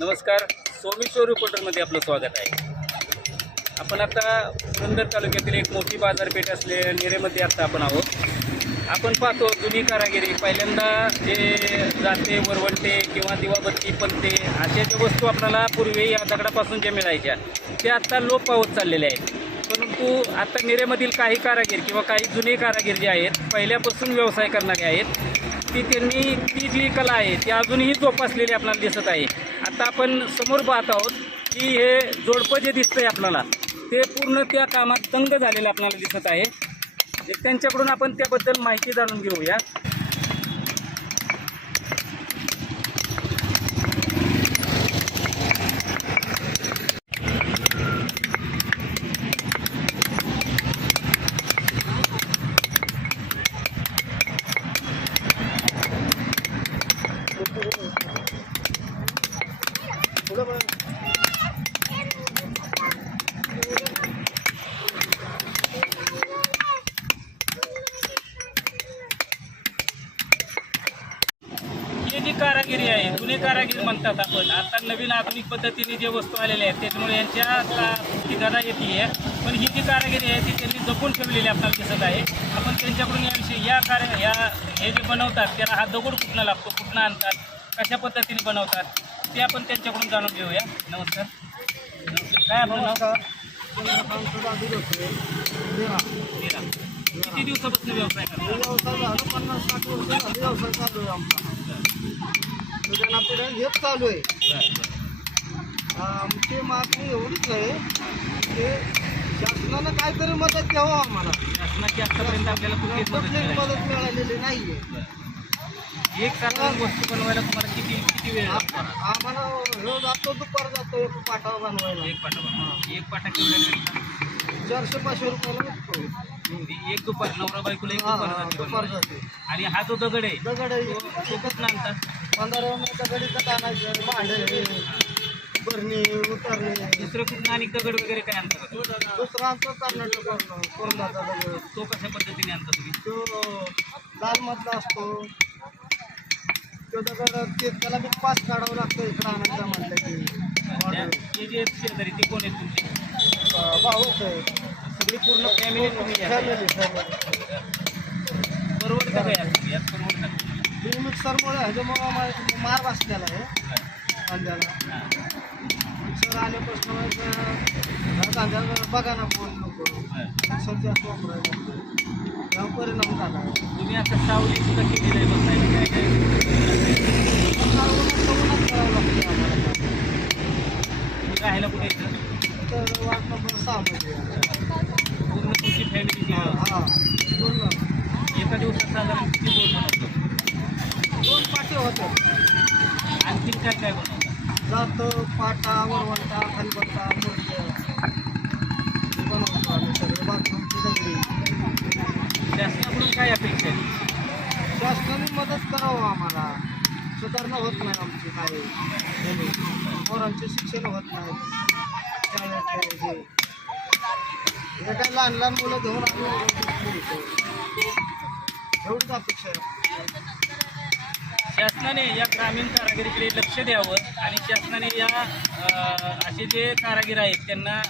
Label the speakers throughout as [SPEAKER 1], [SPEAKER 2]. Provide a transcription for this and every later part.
[SPEAKER 1] नमस्कार सोमेश्वर रिपोर्टरमध्ये आपलं स्वागत आहे. आपण आता पुरंदर तालुक्यातील एक मोठी बाजारपेठ असलेल्या निरेमध्ये आता आपण आहोत. आपण पाहतो जुनी कारागिरी पहिल्यांदा जे जाते वरवंटे किंवा दिवाबत्ती पंते अशा ज्या वस्तू आपल्याला पूर्वी या दगडापासून ज्या मिळायच्या त्या आता लोप पावत चाललेल्या आहेत. परंतु आता निरेमधील काही कारागीर किंवा काही जुने कारागीर जे आहेत पहिल्यापासून व्यवसाय करणारे आहेत ती त्यांनी ती जी कला आहे ती अजूनही जोपासलेली आपल्याला दिसत आहे. आता आपण समोर पाहत आहोत की हे जोडपं जे दिसतंय आपल्याला ते पूर्ण त्या कामात दंग झालेलं आपल्याला दिसत आहे. त्यांच्याकडून आपण त्याबद्दल माहिती जाणून घेऊया हे कारागिरी आहे जुने कारागीर म्हणतात आपण. आता नवीन आधुनिक पद्धतीने जे वस्तू आलेल्या आहेत त्याच्यामुळे यांच्या का- ठिकाणा येते पण ही जी कारागिरी आहे ती त्यांनी जपून ठेवलेली आपल्याला दिसत आहे. आपण त्यांच्याकडून याविषयी या कार्य या हे जे बनवतात त्याला हा दगड कुठनं लागतो कुठनं आणतात कशा पद्धतीने बनवतात ते आपण त्यांच्याकडून जाणून घेऊया. नमस्कार. काय मीरा. किती दिवसापासून व्यवसाय करता?
[SPEAKER 2] हेच चालू आहे
[SPEAKER 1] बरं, बरं.
[SPEAKER 2] आमची मागणी एवढीच आहे की शासनानं काहीतरी मदत द्यावं आम्हाला.
[SPEAKER 1] शासनाची आतापर्यंत आपल्याला कुठलीच मदत
[SPEAKER 2] कुठलीच
[SPEAKER 1] मिळाली
[SPEAKER 2] मदत मिळालेली
[SPEAKER 1] नाही. एक साधारण वस्तू बनवायला तुम्हाला किती किती वेळ लागतो?
[SPEAKER 2] आम्हाला रोज जातो दुपार जातो एक पाटा बनवायला.
[SPEAKER 1] एक पाटा बनवायला एक पाटा केवढ्या वेळ
[SPEAKER 2] चारशे पाचशे रुपयाला विकतो
[SPEAKER 1] एक दुपार नवरा बायकोला एक
[SPEAKER 2] हा,
[SPEAKER 1] दुपार जाते
[SPEAKER 2] दुपार. जाते.
[SPEAKER 1] आणि हा जो दगड आहे
[SPEAKER 2] दगड
[SPEAKER 1] तो तो कुठं आणतात
[SPEAKER 2] पंधरा मिनिटं गडीचं आणायचं भांडे भरणी उतरणे
[SPEAKER 1] दुसरं आणि दगड वगैरे काय आणतात का?
[SPEAKER 2] दुसरा आमचं कर्नाटक कोरंदाचा दगड
[SPEAKER 1] तो कशा पद्धतीने आणता तुम्ही
[SPEAKER 2] तो लाल मधला असतो तो दगड ते त्याला बी पास काढावं लागतं इकडं आणायचा म्हटलं की
[SPEAKER 1] त्या-
[SPEAKER 2] order.
[SPEAKER 1] हे जे शेजारी ते कोण आहेत तुमचे
[SPEAKER 2] भाऊच आहे
[SPEAKER 1] सगळी पूर्ण फॅमिली तुम्ही जे आहे.
[SPEAKER 2] फॅमिली फॅमिली
[SPEAKER 1] परवडतं का यात यात परवडतं
[SPEAKER 2] मिक्सरमुळे ह्याच्यामुळं आम्हाला मार बसलेला आहे. कांद्याला. मिक्सर आल्यापासून मग कांद्याला बघा ना कोण
[SPEAKER 1] बरं.
[SPEAKER 2] मिक्सर जास्त वापरायला लागतं. यावर परिणाम झाला.
[SPEAKER 1] तुम्ही आता सावली सुद्धा केलेलं आहे बसायला काय काय?
[SPEAKER 2] उन्हात करावं लागतं आम्हाला.
[SPEAKER 1] तुम्ही राहायला कुठे
[SPEAKER 2] तर वाट नंबर सहामध्ये
[SPEAKER 1] पूर्ण तुमची फॅमिली
[SPEAKER 2] हा पूर्ण.
[SPEAKER 1] एका दिवसात साधारण किती बनवतो
[SPEAKER 2] होते.
[SPEAKER 1] आणखीन काय काय बनवतो
[SPEAKER 2] जात पाटा वरवंटा खलबत्ता मुर्त्या हे बनवतो आम्ही सगळे. बाथरूमची दगडी.
[SPEAKER 1] शासनाकडून काय अपेक्षा आहे?
[SPEAKER 2] शासनाने मदत करावं आम्हाला. सुधारणा होत नाही आमची काय हे. पोरांचे शिक्षण होत नाही. हे. हे काय लहान लहान मुलं घेऊन आम्ही एवढीच अपेक्षा आहे.
[SPEAKER 1] शासनाने या ग्रामीण कारागिरीकडे लक्ष द्यावं आणि शासनाने या असे जे कारागीर आहेत त्यांना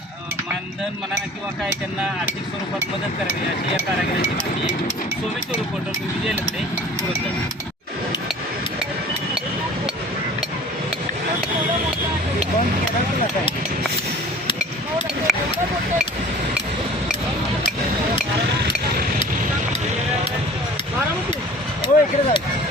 [SPEAKER 1] मानधन म्हणा किंवा काय त्यांना आर्थिक स्वरूपात मदत करावी अशी या कारागिरांची मागणी सोमेश्वर रिपोर्टर विजय लग्ने पुरंदर.
[SPEAKER 2] हो इकडे जाय